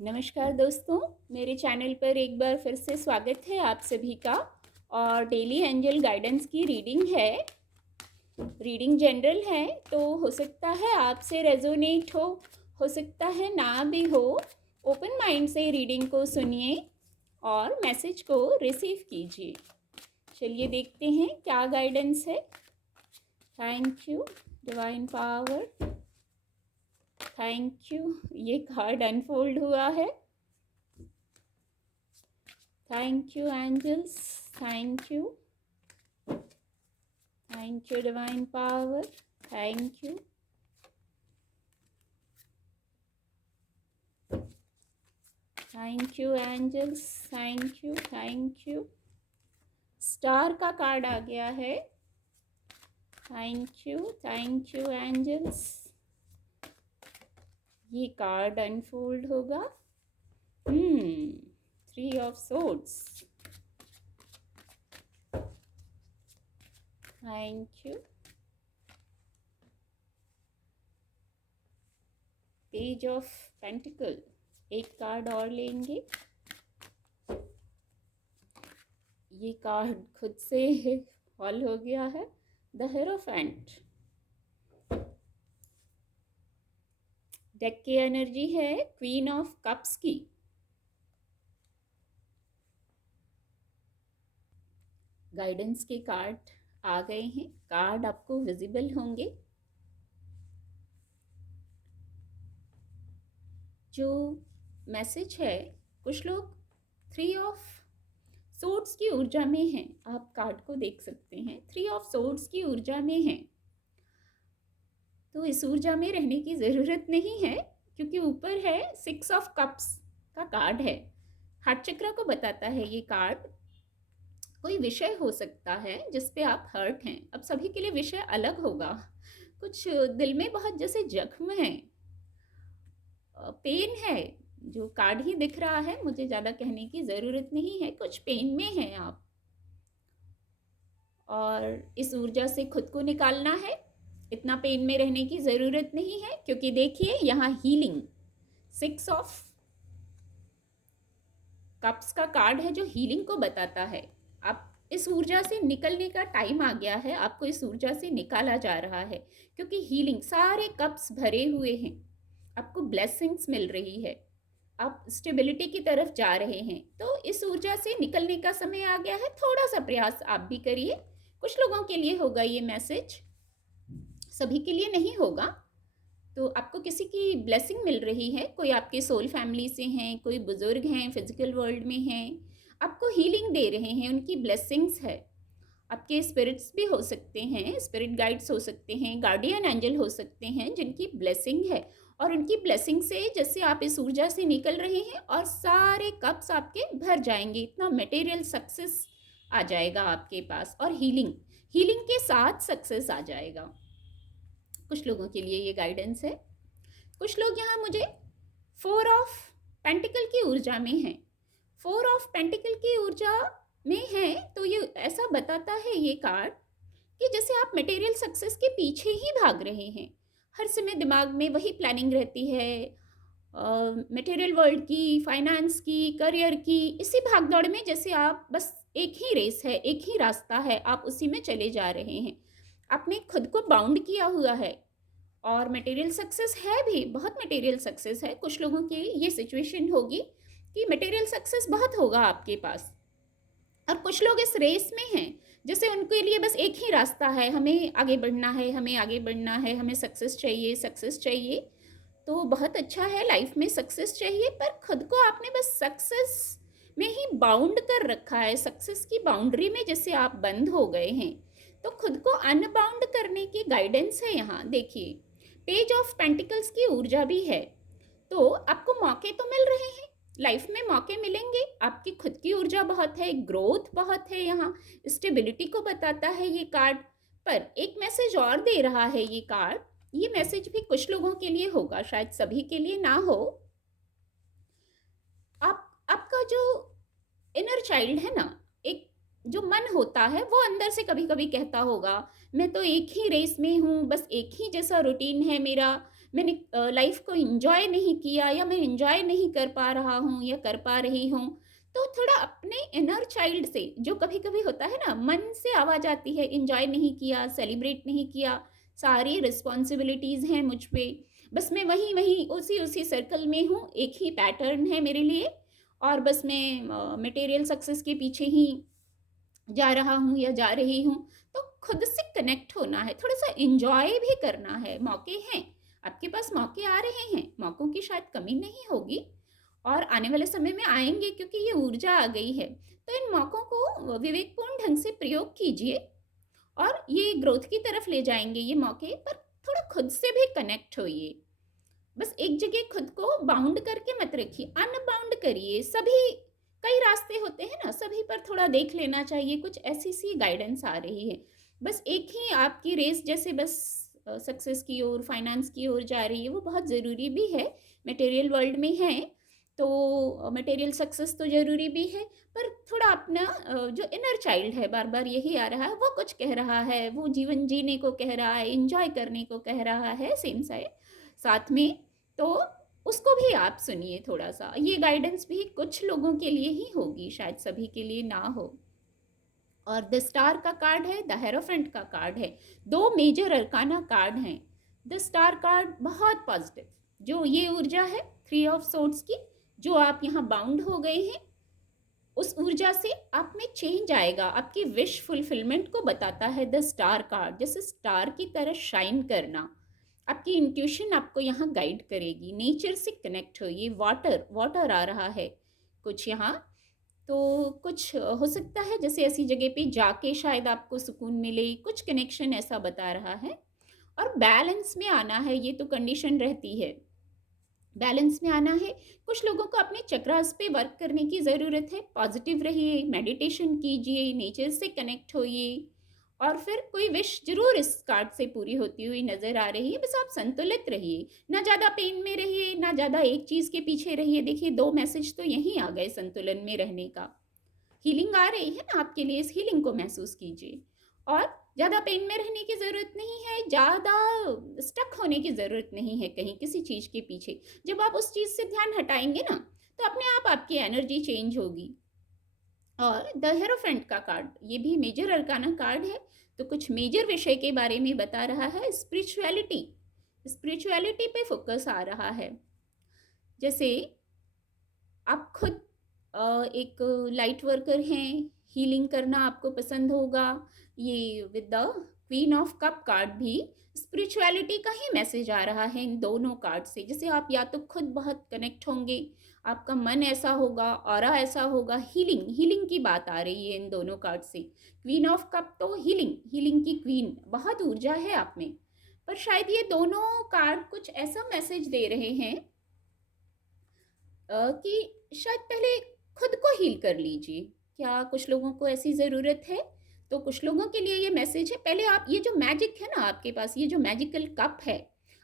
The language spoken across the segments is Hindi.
नमस्कार दोस्तों, मेरे चैनल पर एक बार फिर से स्वागत है आप सभी का। और डेली एंजल गाइडेंस की रीडिंग है। रीडिंग जनरल है तो हो सकता है आपसे रेजोनेट हो सकता है ना भी हो। ओपन माइंड से रीडिंग को सुनिए और मैसेज को रिसीव कीजिए। चलिए देखते हैं क्या गाइडेंस है। Thank you divine power, thank you. ये कार्ड अनफोल्ड हुआ है। Thank you, angels. Thank you. Thank you, divine power. Thank you. Thank you, angels. Thank you. Thank you. Star का कार्ड आ गया है। Thank you, angels. ये कार्ड अनफोल्ड होगा। 3 of swords. Thank you. Page of pentacle. एक कार्ड और लेंगे। ये कार्ड खुद से फॉल हो गया है। The hierophant. डेक की एनर्जी है क्वीन ऑफ कप्स की। गाइडेंस के कार्ड आ गए हैं। कार्ड आपको विजिबल होंगे। जो मैसेज है, कुछ लोग 3 ऑफ सोर्ड्स की ऊर्जा में हैं। आप कार्ड को देख सकते हैं, 3 ऑफ सोर्ड्स की ऊर्जा में हैं। तो इस ऊर्जा में रहने की ज़रूरत नहीं है, क्योंकि ऊपर है 6 ऑफ कप्स का कार्ड है। हार्ट चक्र को बताता है ये कार्ड। कोई विषय हो सकता है जिस पे आप हर्ट हैं। अब सभी के लिए विषय अलग होगा। कुछ दिल में बहुत जैसे जख्म है, पेन है। जो कार्ड ही दिख रहा है, मुझे ज़्यादा कहने की ज़रूरत नहीं है। कुछ पेन में हैं आप, और इस ऊर्जा से खुद को निकालना है। इतना पेन में रहने की ज़रूरत नहीं है, क्योंकि देखिए यहाँ हीलिंग 6 ऑफ कप्स का कार्ड है, जो हीलिंग को बताता है। आप इस ऊर्जा से निकलने का टाइम आ गया है। आपको इस ऊर्जा से निकाला जा रहा है, क्योंकि हीलिंग, सारे कप्स भरे हुए हैं। आपको ब्लेसिंग्स मिल रही है। आप स्टेबिलिटी की तरफ जा रहे हैं। तो इस ऊर्जा से निकलने का समय आ गया है। थोड़ा सा प्रयास आप भी करिए। कुछ लोगों के लिए होगा ये मैसेज, सभी के लिए नहीं होगा। तो आपको किसी की ब्लेसिंग मिल रही है। कोई आपके सोल फैमिली से हैं, कोई बुजुर्ग हैं, फिजिकल वर्ल्ड में हैं, आपको हीलिंग दे रहे हैं, उनकी ब्लेसिंग्स है। आपके स्पिरिट्स भी हो सकते हैं, स्पिरिट गाइड्स हो सकते हैं, गार्डियन एंजल हो सकते हैं, जिनकी ब्लेसिंग है। और उनकी ब्लेसिंग से जैसे आप इस ऊर्जा से निकल रहे हैं और सारे कप्स आपके भर जाएंगे। इतना मटेरियल सक्सेस आ जाएगा आपके पास, और हीलिंग के साथ सक्सेस आ जाएगा। कुछ लोगों के लिए ये गाइडेंस है। कुछ लोग यहाँ मुझे 4 ऑफ पेंटिकल की ऊर्जा में हैं। 4 ऑफ पेंटिकल की ऊर्जा में है, तो ये ऐसा बताता है ये कार्ड कि जैसे आप मटेरियल सक्सेस के पीछे ही भाग रहे हैं। हर समय दिमाग में वही प्लानिंग रहती है, मटेरियल वर्ल्ड की, फाइनेंस की, करियर की। इसी भागदौड़ में जैसे आप बस एक ही रेस है, एक ही रास्ता है, आप उसी में चले जा रहे हैं। आपने खुद को बाउंड किया हुआ है, और मटेरियल सक्सेस है भी, बहुत मटेरियल सक्सेस है। कुछ लोगों की ये सिचुएशन होगी कि मटेरियल सक्सेस बहुत होगा आपके पास, और कुछ लोग इस रेस में हैं, जैसे उनके लिए बस एक ही रास्ता है, हमें आगे बढ़ना है, हमें आगे बढ़ना है, हमें सक्सेस चाहिए, सक्सेस चाहिए। तो बहुत अच्छा है, लाइफ में सक्सेस चाहिए, पर खुद को आपने बस सक्सेस में ही बाउंड कर रखा है। सक्सेस की बाउंड्री में जैसे आप बंद हो गए हैं। तो खुद को अनबाउंड करने की गाइडेंस है यहाँ। देखिए, पेज ऑफ पेंटिकल्स की ऊर्जा भी है। तो आपको मौके तो मिल रहे हैं, लाइफ में मौके मिलेंगे। आपकी खुद की ऊर्जा बहुत है, ग्रोथ बहुत है। यहाँ स्टेबिलिटी को बताता है ये कार्ड। पर एक मैसेज और दे रहा है ये कार्ड। ये मैसेज भी कुछ लोगों के लिए होगा, शायद सभी के लिए ना हो। आपका जो इनर चाइल्ड है ना, एक जो मन होता है, वो अंदर से कभी कभी कहता होगा, मैं तो एक ही रेस में हूँ, बस एक ही जैसा रूटीन है मेरा, मैंने लाइफ को एंजॉय नहीं किया, या मैं एंजॉय नहीं कर पा रहा हूँ या कर पा रही हूँ, तो थोड़ा अपने इनर चाइल्ड से, जो कभी कभी होता है ना, मन से आवाज़ आती है, एंजॉय नहीं किया, सेलिब्रेट नहीं किया, सारी रिस्पॉन्सिबिलिटीज़ हैं मुझ पे, बस मैं वहीं वहीं उसी उसी सर्कल में हूँ, एक ही पैटर्न है मेरे लिए, और बस मैं मटेरियल सक्सेस के पीछे ही जा रहा हूँ या जा रही हूँ। तो खुद से कनेक्ट होना है, थोड़ा सा इंजॉय भी करना है। मौके हैं आपके पास, मौके आ रहे हैं, मौक़ों की शायद कमी नहीं होगी और आने वाले समय में आएंगे, क्योंकि ये ऊर्जा आ गई है। तो इन मौक़ों को विवेकपूर्ण ढंग से प्रयोग कीजिए और ये ग्रोथ की तरफ ले जाएंगे ये मौके। पर थोड़ा खुद से भी कनेक्ट होइए, बस एक जगह खुद को बाउंड करके मत रखिए, अनबाउंड करिए। सभी कई रास्ते होते हैं ना, सभी पर थोड़ा देख लेना चाहिए, कुछ ऐसी सी गाइडेंस आ रही है, बस एक ही आपकी रेस जैसे बस सक्सेस की ओर, फाइनेंस की ओर जा रही है, वो बहुत ज़रूरी भी है, मटेरियल वर्ल्ड में है, तो मटेरियल सक्सेस तो ज़रूरी भी है। पर थोड़ा अपना जो इनर चाइल्ड है, बार बार यही आ रहा है, वो कुछ कह रहा है, वो जीवन जीने को कह रहा है, इंजॉय करने को कह रहा है, सेम साइड साथ में, तो उसको भी आप सुनिए थोड़ा सा। ये गाइडेंस भी कुछ लोगों के लिए ही होगी, शायद सभी के लिए ना हो। और द स्टार का कार्ड है, द हेरोफेंट का कार्ड है, दो मेजर अरकाना कार्ड हैं। द स्टार कार्ड बहुत पॉजिटिव, जो ये ऊर्जा है 3 ऑफ सोर्ड्स की, जो आप यहाँ बाउंड हो गए हैं, उस ऊर्जा से आप में चेंज आएगा, आपकी विश फुलफिलमेंट को बताता है द स्टार कार्ड। जैसे स्टार की तरह शाइन करना, आपकी इंट्यूशन आपको यहाँ गाइड करेगी। नेचर से कनेक्ट होइए। वाटर, वाटर आ रहा है कुछ यहाँ, तो कुछ हो सकता है जैसे ऐसी जगह पे जाके शायद आपको सुकून मिले, कुछ कनेक्शन ऐसा बता रहा है। और बैलेंस में आना है, ये तो कंडीशन रहती है, बैलेंस में आना है। कुछ लोगों को अपने चक्रास पे वर्क करने की ज़रूरत है। पॉजिटिव रहिए, मेडिटेशन कीजिए, नेचर से कनेक्ट होइए, और फिर कोई विश जरूर इस कार्ड से पूरी होती हुई नज़र आ रही है। बस आप संतुलित रहिए, ना ज़्यादा पेन में रहिए, ना ज़्यादा एक चीज़ के पीछे रहिए। देखिए 2 मैसेज तो यहीं आ गए संतुलन में रहने का। हीलिंग आ रही है ना आपके लिए, इस हीलिंग को महसूस कीजिए। और ज़्यादा पेन में रहने की ज़रूरत नहीं है, ज़्यादा स्टक होने की ज़रूरत नहीं है कहीं किसी चीज़ के पीछे। जब आप उस चीज़ से ध्यान हटाएंगे ना, तो अपने आप आपकी एनर्जी चेंज होगी। और द हेरोफेंट का कार्ड, ये भी मेजर अरकाना कार्ड है, तो कुछ मेजर विषय के बारे में बता रहा है। स्पिरिचुअलिटी, स्पिरिचुअलिटी पे फोकस आ रहा है। जैसे आप खुद एक लाइट वर्कर हैं, हीलिंग करना आपको पसंद होगा। ये with the queen of cup card भी स्पिरिचुअलिटी का ही मैसेज आ रहा है इन दोनों कार्ड से। जैसे आप या तो खुद बहुत कनेक्ट होंगे, आपका मन ऐसा होगा, ऑरा ऐसा होगा, हीलिंग, हीलिंग की बात आ रही है इन दोनों कार्ड से। क्वीन ऑफ कप तो हीलिंग, हीलिंग की क्वीन, बहुत ऊर्जा है आप में। पर शायद ये दोनों कार्ड कुछ ऐसा मैसेज दे रहे हैं कि शायद पहले खुद को हील कर लीजिए। क्या कुछ लोगों को ऐसी ज़रूरत है? तो कुछ लोगों के लिए ये मैसेज है, पहले आप, ये जो मैजिक है ना आपके पास, ये जो मैजिकल कप है,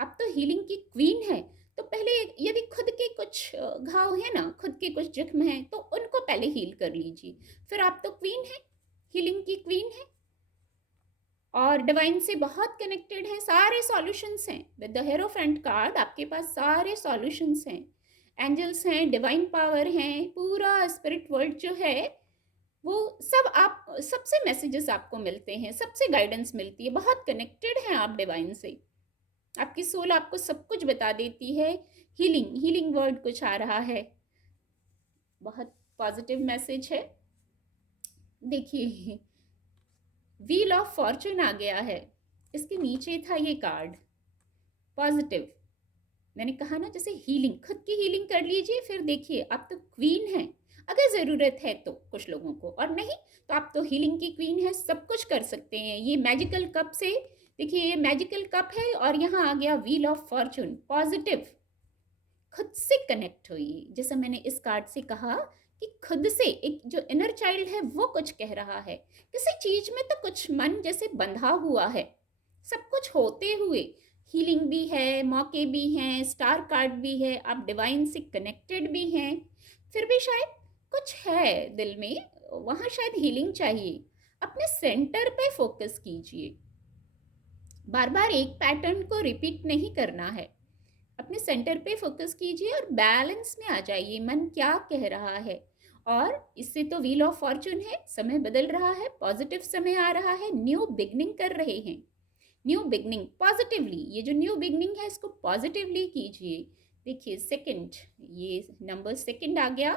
आप तो हीलिंग की क्वीन है, तो पहले यदि खुद के कुछ घाव है ना, खुद के कुछ जख्म हैं, तो उनको पहले हील कर लीजिए। फिर आप तो क्वीन है, हीलिंग की क्वीन है, और डिवाइन से बहुत कनेक्टेड है, सारे सॉल्यूशंस हैं। विद द हेरोफेंट कार्ड आपके पास सारे सॉल्यूशंस हैं, एंजल्स हैं, डिवाइन पावर हैं, पूरा स्पिरिट वर्ल्ड जो है वो सब, आप सबसे मैसेजेस आपको मिलते हैं, सबसे गाइडेंस मिलती है, बहुत कनेक्टेड हैं आप डिवाइन से। आपकी सोल आपको सब कुछ बता देती है। हीलिंग, हीलिंग वर्ड कुछ आ रहा है, बहुत पॉजिटिव मैसेज है। देखिए व्हील ऑफ फॉर्चून आ गया है, इसके नीचे था ये कार्ड पॉजिटिव। मैंने कहा ना, जैसे हीलिंग, खुद की हीलिंग कर लीजिए। फिर देखिए आप तो क्वीन हैं, अगर ज़रूरत है तो कुछ लोगों को, और नहीं तो आप तो हीलिंग की क्वीन है, सब कुछ कर सकते हैं। ये मैजिकल कप से देखिए, ये मैजिकल कप है और यहाँ आ गया व्हील ऑफ फॉर्चून, पॉजिटिव। खुद से कनेक्ट हुई, जैसा मैंने इस कार्ड से कहा कि खुद से एक जो इनर चाइल्ड है वो कुछ कह रहा है। किसी चीज में तो कुछ मन जैसे बंधा हुआ है, सब कुछ होते हुए, हीलिंग भी है, मौके भी हैं, स्टार कार्ड भी है, आप डिवाइन से कनेक्टेड भी हैं, फिर भी शायद कुछ है दिल में, वहाँ शायद हीलिंग चाहिए। अपने सेंटर पे फोकस कीजिए, बार बार एक पैटर्न को रिपीट नहीं करना है। अपने सेंटर पे फोकस कीजिए और बैलेंस में आ जाइए। मन क्या कह रहा है? और इससे तो व्हील ऑफ फॉर्चून है, समय बदल रहा है, पॉजिटिव समय आ रहा है, न्यू बिगनिंग कर रहे हैं। न्यू बिगनिंग पॉजिटिवली, ये जो न्यू बिगनिंग है इसको पॉजिटिवली कीजिए। देखिए सेकंड, ये नंबर सेकंड आ गया।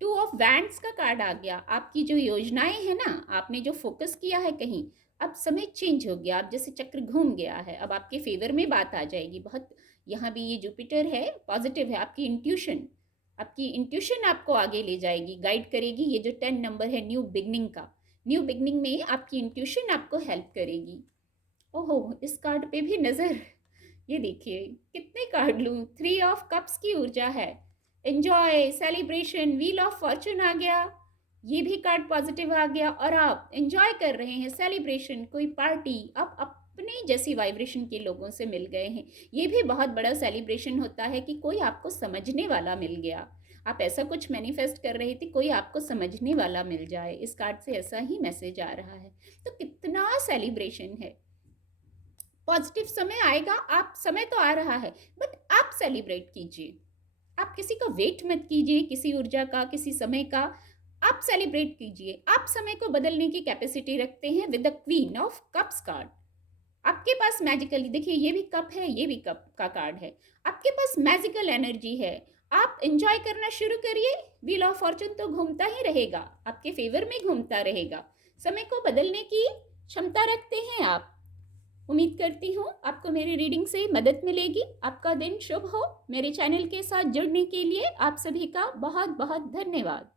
टू ऑफ वैंड्स का कार्ड आ गया। आपकी जो योजनाएं हैं ना, आपने जो फोकस किया है कहीं, अब समय चेंज हो गया, अब जैसे चक्र घूम गया है, अब आपके फेवर में बात आ जाएगी बहुत। यहाँ भी ये जुपिटर है, पॉजिटिव है। आपकी इंट्यूशन आपको आगे ले जाएगी, गाइड करेगी। ये जो 10 नंबर है न्यू बिगनिंग का, न्यू बिगनिंग में आपकी इंट्यूशन आपको हेल्प करेगी। ओहो, इस कार्ड पे भी नजर, ये देखिए कितने कार्ड लूं। 3 ऑफ कप्स की ऊर्जा है, enjoy, celebration, wheel of fortune आ गया, ये भी कार्ड पॉजिटिव आ गया। और आप एंजॉय कर रहे हैं, सेलिब्रेशन, कोई पार्टी, आप अपने जैसी वाइब्रेशन के लोगों से मिल गए हैं। ये भी बहुत बड़ा सेलिब्रेशन होता है कि कोई आपको समझने वाला मिल गया। आप ऐसा कुछ मैनिफेस्ट कर रहे थे, कोई आपको समझने वाला मिल जाए, इस कार्ड से ऐसा ही मैसेज आ रहा है। तो कितना सेलिब्रेशन है, पॉजिटिव समय आएगा। आप, समय तो आ रहा है, बट आप सेलिब्रेट कीजिए। आप किसी का वेट मत कीजिए, किसी ऊर्जा का, किसी समय का। आप सेलिब्रेट कीजिए। आप समय को बदलने की कैपेसिटी रखते हैं with the queen of cups card. आपके पास मैजिकली, देखिए ये भी कप है, ये भी कप का कार्ड है। आपके पास मैजिकल एनर्जी है। आप एंजॉय करना शुरू करिए। व्हील ऑफ फॉर्चून तो घूमता ही रहेगा, आपके फेवर में घूमता रहेगा। समय को बदलने की क्षमता रखते हैं आप। उम्मीद करती हूँ आपको मेरी रीडिंग से मदद मिलेगी। आपका दिन शुभ हो। मेरे चैनल के साथ जुड़ने के लिए आप सभी का बहुत बहुत धन्यवाद।